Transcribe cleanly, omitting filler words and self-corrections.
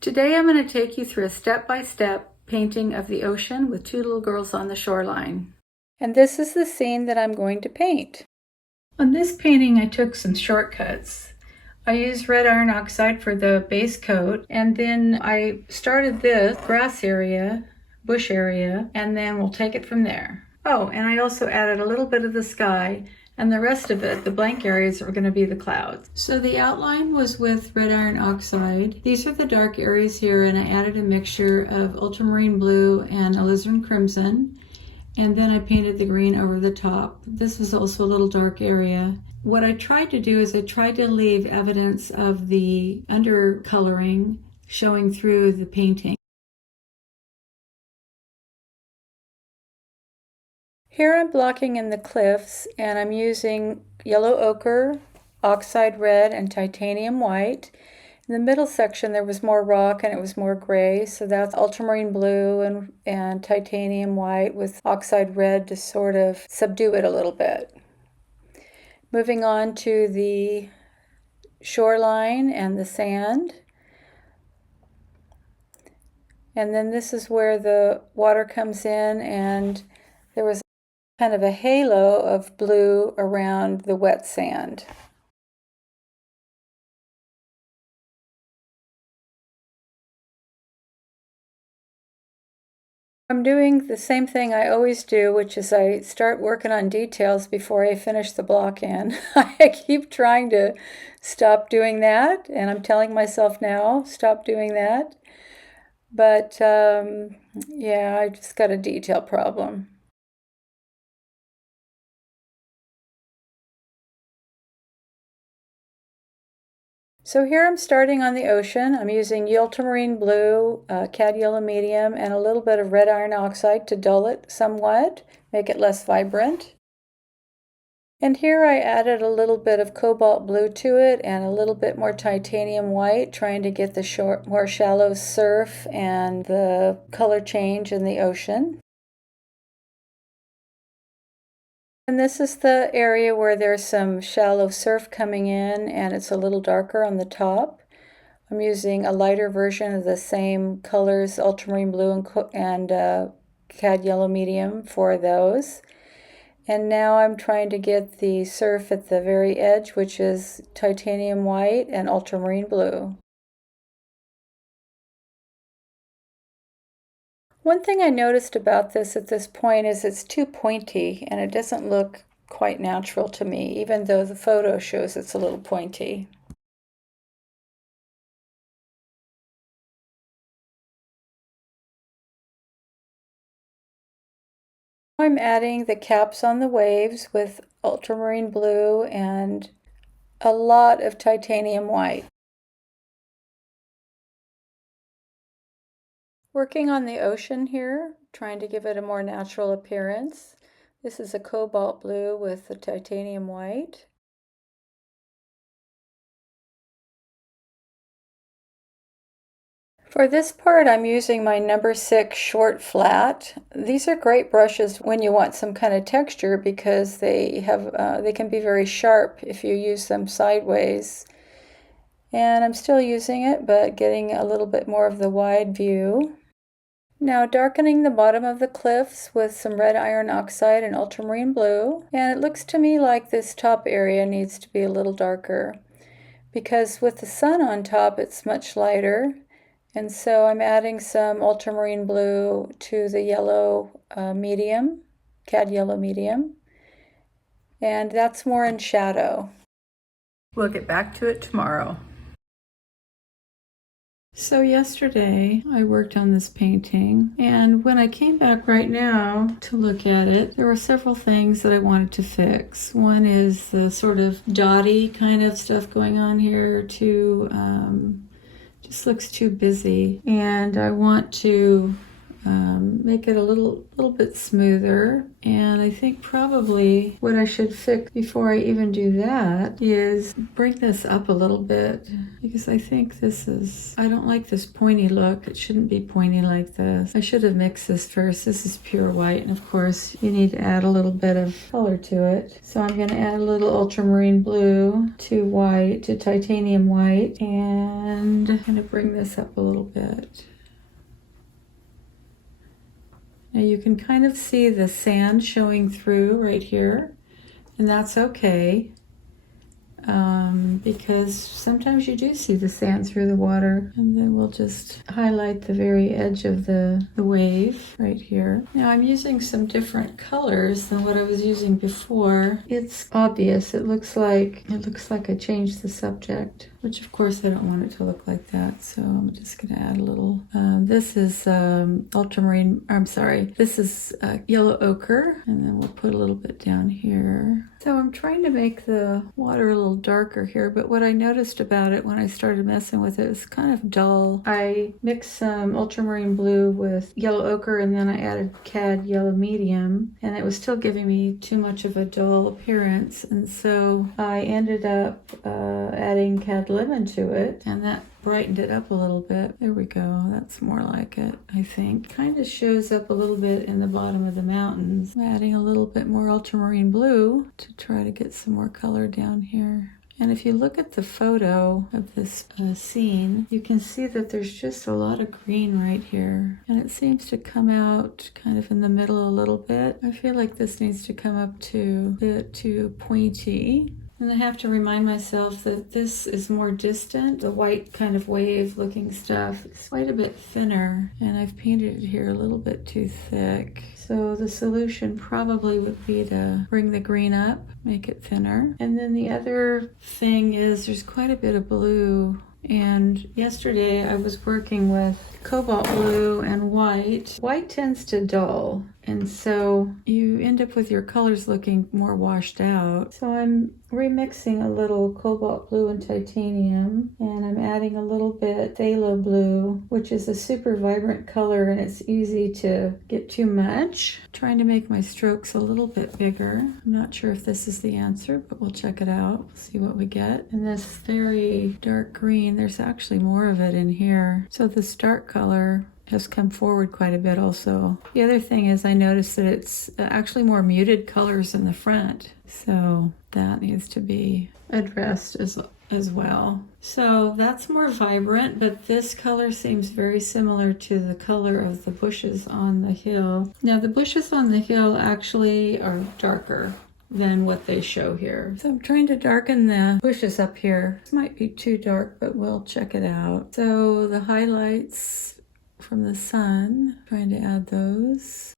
Today I'm going to take you through a step-by-step painting of the ocean with two little girls on the shoreline. And this is the scene that I'm going to paint. On this painting I took some shortcuts. I used red iron oxide for the base coat, and then I started this grass area, bush area, and then we'll take it from there. Oh, and I also added a little bit of the sky, and the rest of it, the blank areas, are going to be the clouds. So the outline was with red iron oxide. These are the dark areas here, and I added a mixture of ultramarine blue and alizarin crimson. And then I painted the green over the top. This was also a little dark area. What I tried to do is I tried to leave evidence of the undercoloring showing through the painting. Here I'm blocking in the cliffs, and I'm using yellow ochre, oxide red, and titanium white. In the middle section there was more rock and it was more gray, so that's ultramarine blue and titanium white with oxide red to sort of subdue it a little bit. Moving on to the shoreline and the sand. And then this is where the water comes in, and there was kind of a halo of blue around the wet sand. I'm doing the same thing I always do, which is I start working on details before I finish the block in. I keep trying to stop doing that, and I'm telling myself now, stop doing that. But yeah, I just got a detail problem. So here I'm starting on the ocean. I'm using ultramarine blue, cad yellow medium, and a little bit of red iron oxide to dull it somewhat, make it less vibrant. And here I added a little bit of cobalt blue to it and a little bit more titanium white, trying to get the more shallow surf and the color change in the ocean. And this is the area where there's some shallow surf coming in, and it's a little darker on the top. I'm using a lighter version of the same colors, ultramarine blue and cad yellow medium for those. And now I'm trying to get the surf at the very edge, which is titanium white and ultramarine blue. One thing I noticed about this at this point is it's too pointy, and it doesn't look quite natural to me, even though the photo shows it's a little pointy. I'm adding the caps on the waves with ultramarine blue and a lot of titanium white. Working on the ocean here, trying to give it a more natural appearance. This is a cobalt blue with the titanium white. For this part, I'm using my number 6 short flat. These are great brushes when you want some kind of texture because they can be very sharp if you use them sideways. And I'm still using it, but getting a little bit more of the wide view. Now darkening the bottom of the cliffs with some red iron oxide and ultramarine blue. And it looks to me like this top area needs to be a little darker because with the sun on top it's much lighter. And so I'm adding some ultramarine blue to the yellow medium, cad yellow medium. And that's more in shadow. We'll get back to it tomorrow. So yesterday I worked on this painting, and when I came back right now to look at it, there were several things that I wanted to fix. One is the sort of dotty kind of stuff going on here, just looks too busy, and I want to make it a little bit smoother. And I think probably what I should fix before I even do that is bring this up a little bit, because I think I don't like this pointy look. It shouldn't be pointy like this. I should have mixed this first. This is pure white, and of course you need to add a little bit of color to it. So I'm going to add a little ultramarine blue to white, to titanium white, and I'm going to bring this up a little bit. Now you can kind of see the sand showing through right here, and that's okay, because sometimes you do see the sand through the water. And then we'll just highlight the very edge of the wave right here. Now I'm using some different colors than what I was using before. It's obvious. It looks like I changed the subject, which of course I don't want it to look like that. So I'm just going to add a little, this is this is yellow ochre, and then we'll put a little bit down here. So I'm trying to make the water a little darker here, but what I noticed about it when I started messing with it is kind of dull. I mixed some ultramarine blue with yellow ochre, and then I added cad yellow medium, and it was still giving me too much of a dull appearance. And so I ended up adding cad lemon to it, and that brightened it up a little bit. There we go. That's more like it, I think. Kind of shows up a little bit in the bottom of the mountains. I'm adding a little bit more ultramarine blue to try to get some more color down here. And if you look at the photo of this scene, you can see that there's just a lot of green right here. And it seems to come out kind of in the middle a little bit. I feel like this needs to come up to a bit too pointy. And I have to remind myself that this is more distant. The white kind of wave looking stuff is quite a bit thinner, and I've painted it here a little bit too thick. So the solution probably would be to bring the green up, make it thinner. And then the other thing is there's quite a bit of blue. And yesterday I was working with cobalt blue and white. White tends to dull, and so you end up with your colors looking more washed out. So I'm remixing a little cobalt blue and titanium, and I'm adding a little bit phthalo blue, which is a super vibrant color, and it's easy to get too much. Trying to make my strokes a little bit bigger. I'm not sure if this is the answer, but we'll check it out. We'll see what we get. And this very dark green, there's actually more of it in here. So this dark color has come forward quite a bit also. The other thing is I noticed that it's actually more muted colors in the front. So that needs to be addressed as well. So that's more vibrant, but this color seems very similar to the color of the bushes on the hill. Now the bushes on the hill actually are darker than what they show here. So I'm trying to darken the bushes up here. This might be too dark, but we'll check it out. So the highlights from the sun, trying to add those.